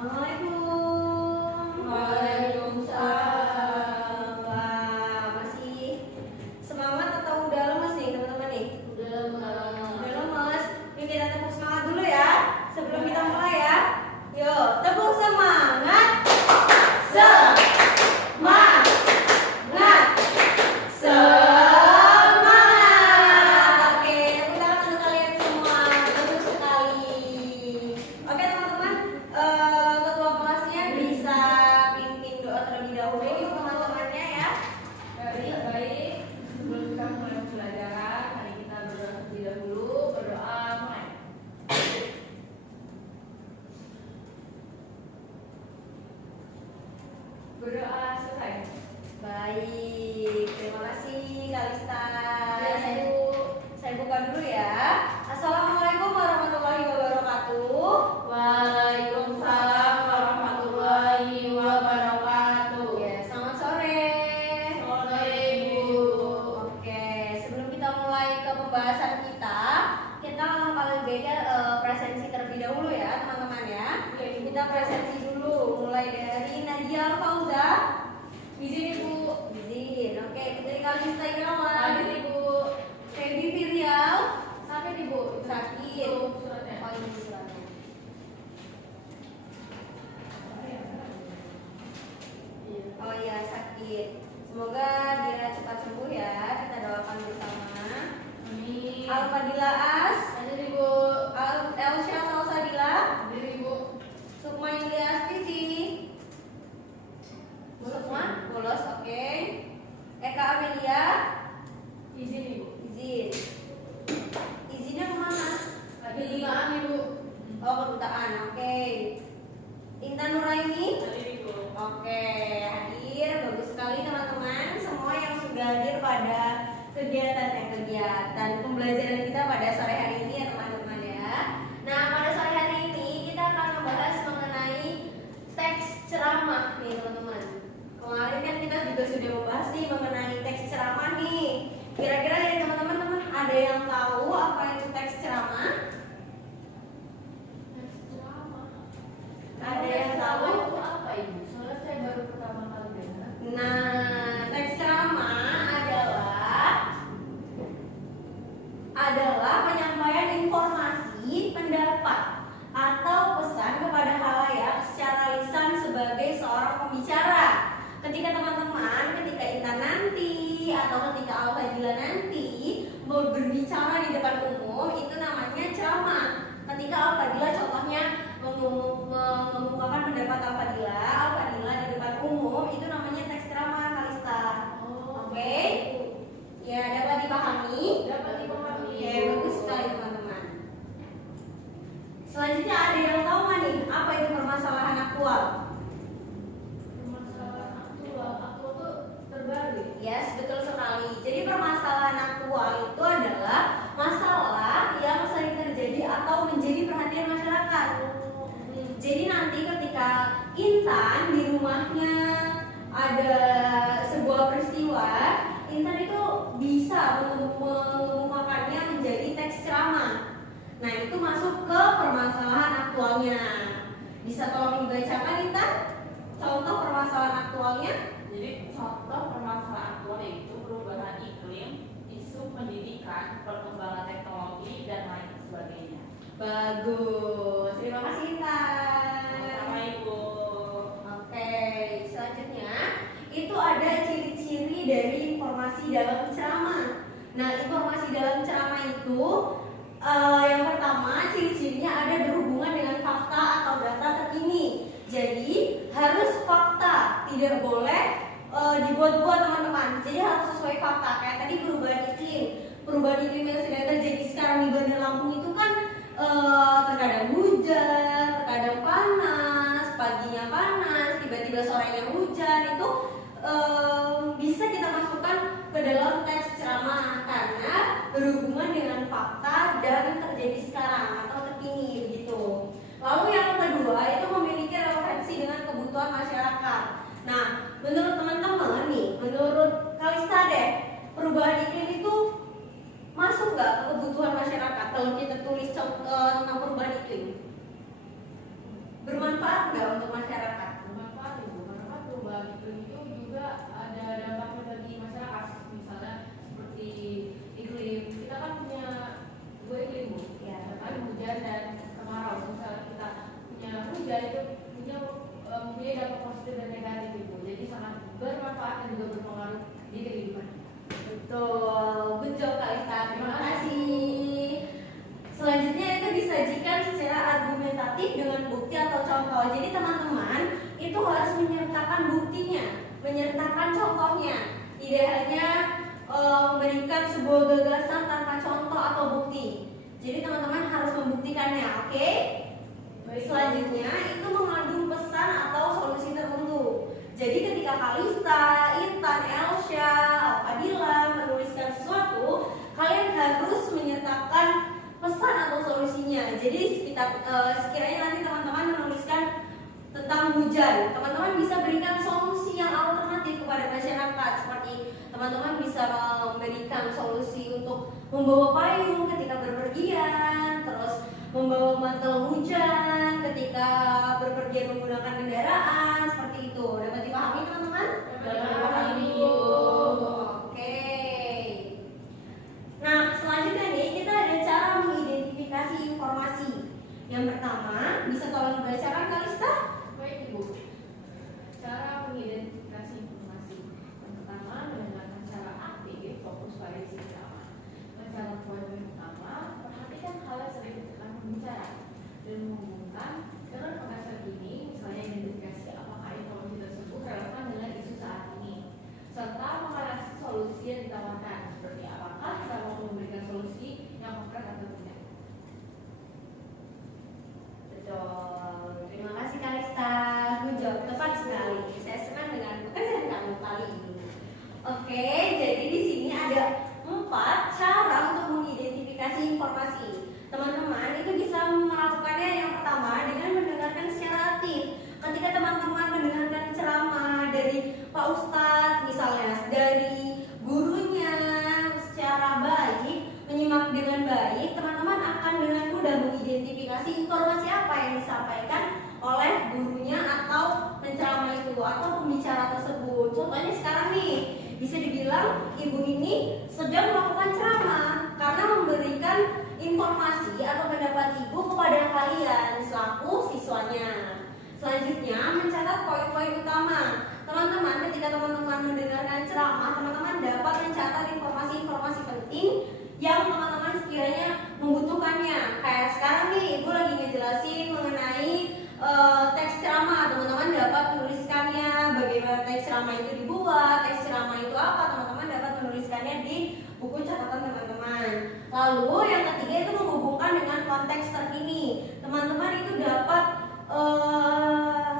Assalamualaikum. Waalaikumsalam. Wah, masih semangat atau udah lemes nih teman-teman nih? Udah lemas. Udah lemes. Yuk kita tepuk semangat dulu ya sebelum kita mulai ya. Yuk, tepuk semangat. Semangat. Semangat. Oke, tepuk tangan untuk kalian semua. Bagus sekali. Oke teman-teman, ketua kelasnya bisa pimpin doa terlebih dahulu untuk teman-temannya ya. Baik. Sebelum kita mulai pembelajaran, mari kita berdoa terlebih dahulu. Berdoa mulai. Berdoa selesai. Baik, terima kasih Kalista. Ya, Ibu. Saya buka dulu ya. Assalamualaikum warahmatullahi wabarakatuh. Waalaikumsalam warahmatullahi wabarakatuh. Ya, selamat sore. Sore, Ibu. Oke, sebelum kita mulai ke pembahasan kita alangkah baiknya presensi terlebih dahulu ya teman-teman ya. Oke, Kita presensi dulu, mulai dari Nadia Fauza. Izin Ibu. Izin. Oke, dari Kalista Irawan. Lanjut Ibu. Feby Firial. Sakit Ibu. Sakit. Tuh, suratnya. Oh, ini suratnya. Oh iya, sakit. Semoga dia cepat sembuh ya. Kita doakan bersama. Amin. Al-Fadila As, Lanjut Ibu. Elsya Salsadila, Lanjut Ibu. Sukma Yulias Titi. Sukma, bolos, oke. Eka Amelia, Izin Ibu. izin. Izinnya kemana? Kedutaan Ibu. Oh, kedutaan, oke. Intan Nuraini. Lanjut Ibu. Oke, hadir. Bagus sekali teman-teman. Semua yang sudah hadir pada kegiatan pembelajaran kita pada sore hari ini ya teman-teman ya. Nah, pada sore hari ini kita akan membahas mengenai teks ceramah nih teman-teman. Kemarin kan kita juga sudah membahas nih mengenai teks ceramah nih. Kira-kira dari teman-teman ada yang tahu apa itu teks ceramah? Ada yang tahu? Itu apa Ibu? Soalnya saya baru pertama kali dengar. Nah, teks ceramah adalah penyampaian informasi, pendapat, atau pesan kepada khalayak secara lisan sebagai seorang pembicara. Ketika Intan nanti atau ketika Al-Fadila nanti berbicara di depan umum, itu namanya ceramah. Ketika Al-Fadila contohnya mengemukakan pendapat Al-Fadila di depan umum, itu namanya teks ceramah, Kalista. Oke? Ya, dapat dipahami? Dapat dipahami. Oke, bagus sekali teman-teman. Selanjutnya ada yang tahu nggak nih apa itu permasalahan aktual? Permasalahan aktual tuh terbaru. Yes, betul sekali. Jadi permasalahan aktual itu adalah masalah yang sering terjadi atau menjadi perhatian masyarakat. Jadi nanti ketika Intan di rumahnya ada sebuah peristiwa, Intan itu bisa mengemukakannya menjadi teks ceramah. Nah, itu masuk ke permasalahan aktualnya. Bisa tolong dibacakan Intan? Contoh permasalahan aktualnya? Jadi contoh permasalahan aktual yaitu perubahan iklim, isu pendidikan, perkembangan teknologi dan lain sebagainya. Bagus. Terima kasih Intan. Sama Ibu. Oke, selanjutnya itu ada ciri-ciri dari informasi dalam ceramah. Nah, informasi dalam ceramah itu yang pertama ciri-cirinya ada berhubungan dengan fakta atau data terkini. Jadi harus fakta, tidak boleh dibuat-buat teman-teman. Jadi harus sesuai fakta. Kayak tadi perubahan iklim yang sedang terjadi sekarang di Bandar Lampung itu kan terkadang hujan, terkadang panas, paginya panas, tiba-tiba sorenya hujan. Itu bisa kita masukkan ke dalam teks ceramah karena berhubungan dengan fakta dan terjadi sekarang atau terkini begitu. Lalu yang kedua itu memiliki relevansi dengan kebutuhan masyarakat. Nah, menurut teman-teman nih, menurut Kalista deh, perubahan iklim itu masuk nggak bermanfaat dan juga berpengaruh di kehidupan. Betul, good job Kak Lita, terima kasih. Selanjutnya itu disajikan secara argumentatif dengan bukti atau contoh. Jadi teman-teman itu harus menyertakan buktinya, menyertakan contohnya. Tidak hanya memberikan sebuah gagasan tanpa contoh atau bukti. Jadi teman-teman harus membuktikannya, oke? Selanjutnya itu mengandung pesan atau solusi tertentu. Jadi ketika Kalista, Intan, Elsha, Alfadila menuliskan sesuatu, kalian harus menyertakan pesan atau solusinya. Jadi sekiranya nanti teman-teman menuliskan tentang hujan, teman-teman bisa berikan solusi yang alternatif kepada masyarakat. Seperti teman-teman bisa memberikan solusi untuk membawa payung ketika berpergian, terus membawa mantel hujan ketika berpergian menggunakan kendaraan, seperti itu. Dapat dipahami teman-teman? Dapat dipahami. Oke. Nah, selanjutnya nih kita ada cara mengidentifikasi informasi. Yang pertama, bisa tolong dibacakan Kalista? Baik Ibu, cara mengidentifikasi informasi. Yang pertama, mendengarkan secara aktif, fokus pada isi ceramah. Mencatat poin utama, perhatikan hal yang sering ditekan pembicara dan menghubungkan dengan pengajar ini, misalnya identifikasi apakah informasi tersebut relevan dengan isu saat ini, serta menganalisis solusi yang ditawarkan, seperti apakah kita mau memberikan solusi yang konkret atau tidak. Betul. Terima kasih Kalista. Good job. Tepat sekali. Saya senang dengan pekerjaan kamu kali ini. Oke, jadi di sini ada 4 cara untuk mengidentifikasi informasi. Teman-teman itu bisa melakukannya yang pertama dengan mendengarkan secara aktif. Ketika teman-teman mendengarkan ceramah dari Pak Ustadz misalnya, dari gurunya secara baik, menyimak dengan baik, teman-teman akan dengan mudah mengidentifikasi informasi apa yang disampaikan oleh gurunya atau penceramah itu atau pembicara tersebut. Contohnya sekarang nih, bisa dibilang ibu ini sedang melakukan ceramah karena memberikan informasi atau pendapat ibu kepada kalian selaku siswanya. Selanjutnya, mencatat poin-poin utama. Teman-teman, ketika teman-teman mendengarkan ceramah, teman-teman dapat mencatat informasi-informasi penting yang teman-teman sekiranya membutuhkannya. Kayak sekarang nih, ibu lagi ngejelasin mengenai teks ceramah. Teman-teman dapat menuliskannya, bagaimana teks ceramah itu dibuat, teks ceramah itu apa, teman-teman dapat menuliskannya di buku catatan teman-teman. Lalu yang ketiga itu menghubungkan dengan konteks terkini. Teman-teman itu dapat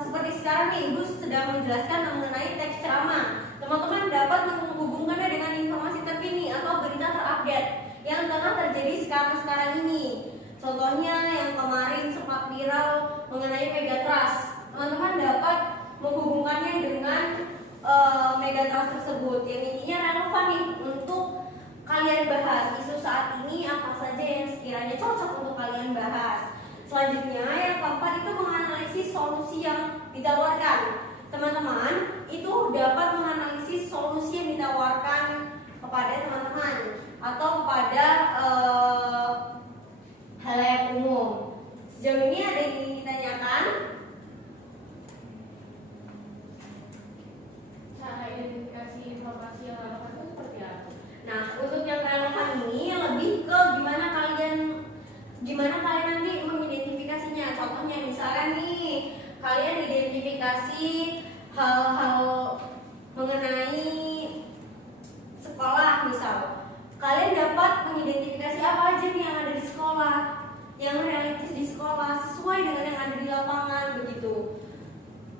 seperti sekarang nih, ibu sedang menjelaskan mengenai teks ceramah. Teman-teman dapat menghubungkannya dengan informasi terkini atau berita terupdate yang tengah terjadi sekarang ini. Contohnya yang kemarin sempat viral mengenai Megatrust. Teman-teman dapat menghubungkannya dengan Megatrust tersebut yang intinya relevan nih untuk kalian bahas. Isu saat ini apa saja yang sekiranya cocok untuk kalian bahas. Selanjutnya yang keempat itu menganalisis solusi yang ditawarkan. Teman-teman itu dapat menganalisis solusi yang ditawarkan kepada teman-teman atau kepada halayak umum. Sejauh ini ada yang ingin ditanyakan? Cara identifikasi informasi yang relevan itu seperti apa? Nah, untuk yang relevan ini lebih ke gimana kalian nanti mengidentifikasinya. Contohnya misalkan nih, kalian identifikasi hal-hal mengenai sekolah misal. Kalian dapat mengidentifikasi apa aja nih yang ada di sekolah, yang realistis di sekolah sesuai dengan yang ada di lapangan begitu.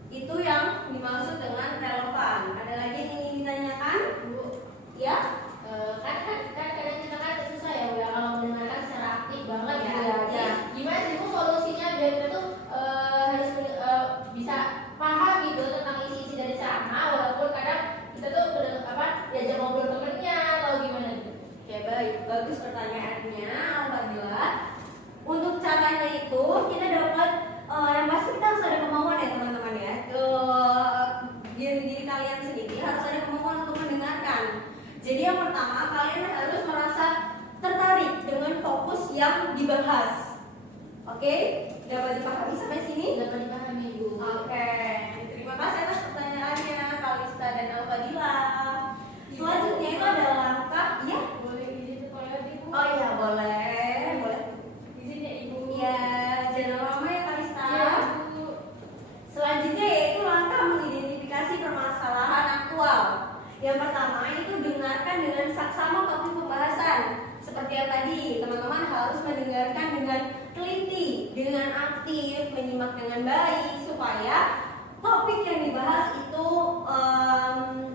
Itu yang dimaksud dengan relevan. Ada lagi yang ingin ditanyakan? Bu, Ya? kan kadang kita kan susah ya udah kalau mendengarkan secara aktif banget Ya, gitu. ya. Gimana sih Bu solusinya biar kita tuh harus bisa paham gitu tentang isi-isi dari ceramah walaupun kadang kita tuh diajak ngobrol temennya atau gimana gitu. Oke, baik. Bagus pertanyaannya, Alhamdulillah. Untuk caranya itu kita dapat disimak dengan baik supaya topik yang dibahas itu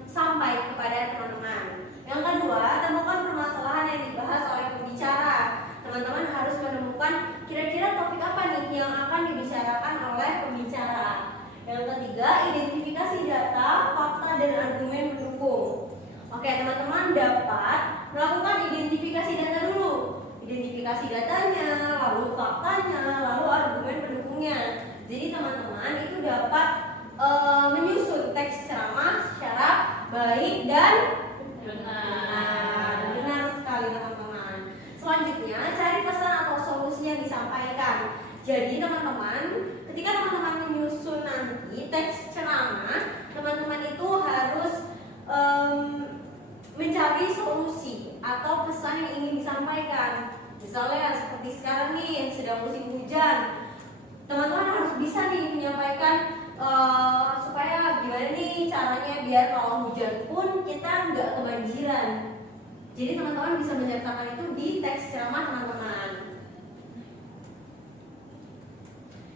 sampai kepada teman-teman. Yang kedua, temukan permasalahan yang dibahas oleh pembicara. Teman-teman harus menemukan kira-kira topik apa nih yang akan dibicarakan oleh pembicara. Yang ketiga, identifikasi data, fakta, dan argumen pendukung. Oke, teman-teman dapat melakukan identifikasi data dulu. Identifikasi datanya, lalu faktanya, lalu argumen pendukungnya. Jadi teman-teman itu dapat menyusun teks ceramah secara baik dan benar sekali teman-teman. Selanjutnya, cari pesan atau solusi yang disampaikan. Jadi teman-teman, ketika teman-teman menyusun nanti teks ceramah, teman-teman itu harus mencari solusi atau pesan yang ingin disampaikan. Misalnya seperti sekarang nih yang sedang musim hujan, teman-teman harus bisa nih menyampaikan supaya gimana nih caranya biar kalau hujan pun kita nggak kebanjiran. Jadi teman-teman bisa menyertakan itu di teks ceramah teman-teman.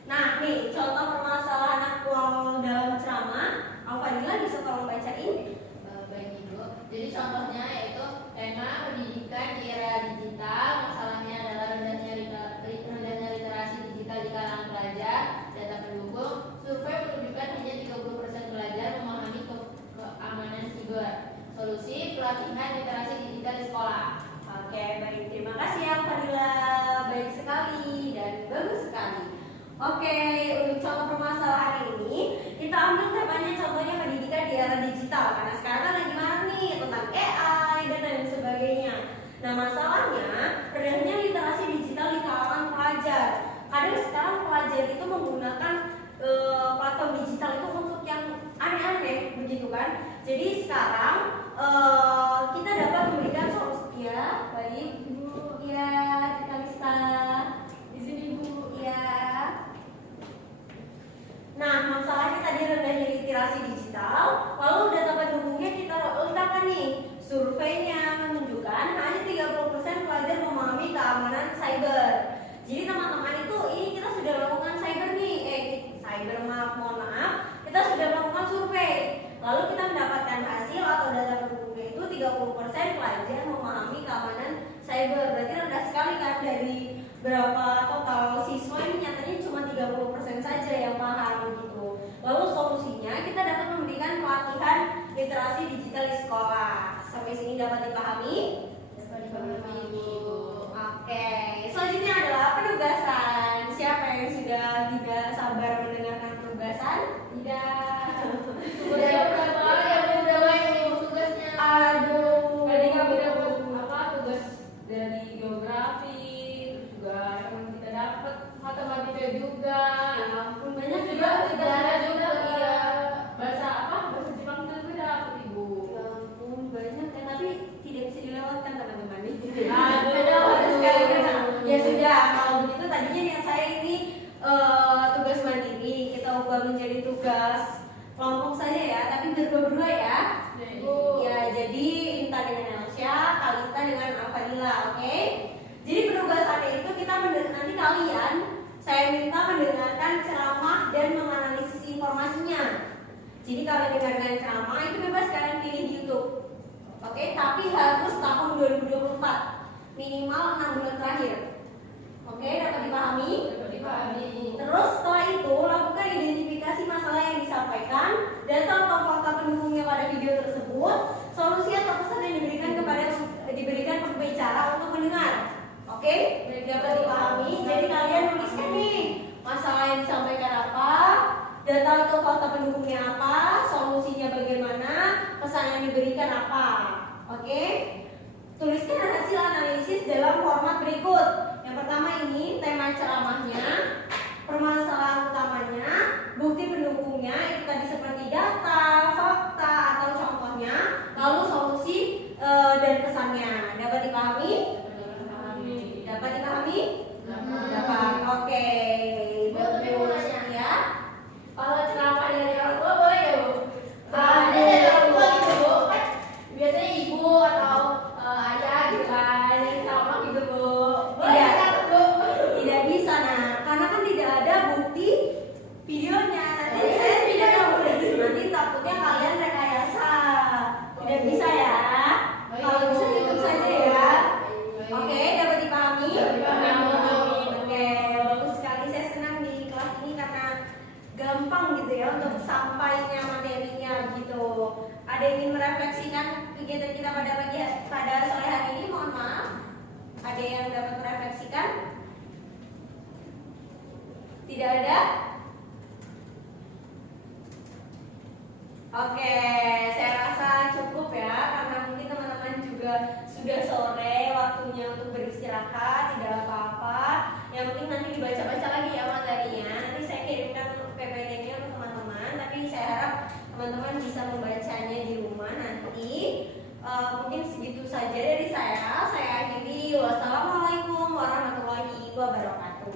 Nah nih contoh permasalahan aktual dalam ceramah, Alfadila bisa tolong bacain? Baik Ibu. Jadi contohnya yaitu tema pendidikan di era digital. Masalahnya adalah rendahnya literasi digital di kalangan pelajar. Data pendukung, survei menunjukkan hanya 30% pelajar memahami keamanan siber. Solusi, pelatihan literasi digital di sekolah. Oke, baik. Terima kasih ya Fadila. Baik sekali dan bagus sekali. Oke, untuk contoh permasalahan ini kita ambil temanya contohnya pendidikan di era digital. Karena sekarang kan lagi marak nih tentang AI dan lain sebagainya. Nah, masalahnya rendahnya literasi digital di kalangan pelajar. Kadang sekarang pelajar itu menggunakan platform digital itu untuk yang aneh-aneh begitu kan. Jadi sekarang kita dapat memberikan solusi ya, baik Bu, ya, Kalista, di sini Bu, ya. Nah, masalahnya tadi rendahnya literasi digital, lalu data pendukungnya kita letakkan nih. Surveinya menunjukkan hanya 30% pelajar memahami keamanan cyber. Jadi teman-teman itu ini kita sudah melakukan cyber nih, mohon maaf, kita sudah melakukan survei. Lalu kita mendapatkan hasil atau data pendukungnya itu 30% pelajar memahami keamanan cyber. Berarti rendah sekali kan dari berapa total siswa ini nyatanya cuma 30% saja yang paham gitu. Lalu solusinya kita dapat memberikan pelatihan literasi digital di sekolah. Sampai sini dapat dipahami? Dapat dipahami Ibu. Oke, selanjutnya adalah penugasan. Siapa yang sudah tidak sabar mendengarkan penugasan? Tidak. Udah main nih tugasnya. Aduh. Tadi kamu dapat apa tugas dari geografi, juga yang kita dapat matematika juga. Ya ampun, banyak Juga juga juga iya. Bahasa apa? Bahasa Jepang kita juga dapat Ibu. Ya ampun, banyak ya, tapi tidak bisa dilewatkan teman-teman. Ya sudah, kalau begitu tadinya niat saya ini tugas mandiri kita ubah menjadi tugas kelompok saja ya, tapi berdua-berdua ya. Ya, jadi Intan dengan Elsya, Kalista dengan Alfadila, oke? Jadi penugasannya itu kita nanti kalian saya minta mendengarkan ceramah dan menganalisis informasinya. Jadi kalau dengarkan ceramah itu bebas kalian pilih di YouTube. Oke, tapi harus tahun 2024. Minimal 6 bulan terakhir. Oke, dapat dipahami? Dapat dipahami. Terus setelah itu lakukan identifikasi masalah yang disampaikan, data atau fakta pendukungnya pada video tersebut, solusi atau pesan yang diberikan pembicara untuk mendengar. Oke, dapat dipahami. Jadi kalian tuliskan nih masalah yang disampaikan apa, data atau fakta pendukungnya apa, solusinya bagaimana, pesan yang diberikan apa. Oke, tuliskan hasil analisis dalam format berikut. Yang pertama ini tema ceramahnya, permasalahan utamanya, bukti pendukungnya itu tadi seperti data, fakta atau contohnya, lalu solusi dan pesannya. Dapat dipahami? Dapat dipahami? Dapat. Oke. Bu, tapi mau nanya ya. Kalau ceramah dari orang tua boleh ya Bu? Ada dari orang tua gitu Bu. Kan biasanya ibu atau ayah gitu kan yang ceramah gitu Bu. Boleh Iya. nggak Bu? Tidak bisa, nah, karena kan tidak ada bukti gampang gitu ya untuk sampainya materinya gitu. Ada yang ingin merefleksikan kegiatan kita pada sore hari ini? Mohon maaf. Ada yang dapat merefleksikan? Tidak ada? Oke, saya rasa cukup ya, karena mungkin teman-teman juga sudah sore, waktunya untuk beristirahat, tidak apa-apa. Yang penting nanti dibaca-baca lagi ya materinya. Nanti saya kirimkan PPT-nya untuk teman-teman, tapi saya harap teman-teman bisa membacanya di rumah nanti. Mungkin segitu saja dari saya. Saya akhiri. Wassalamualaikum warahmatullahi wabarakatuh.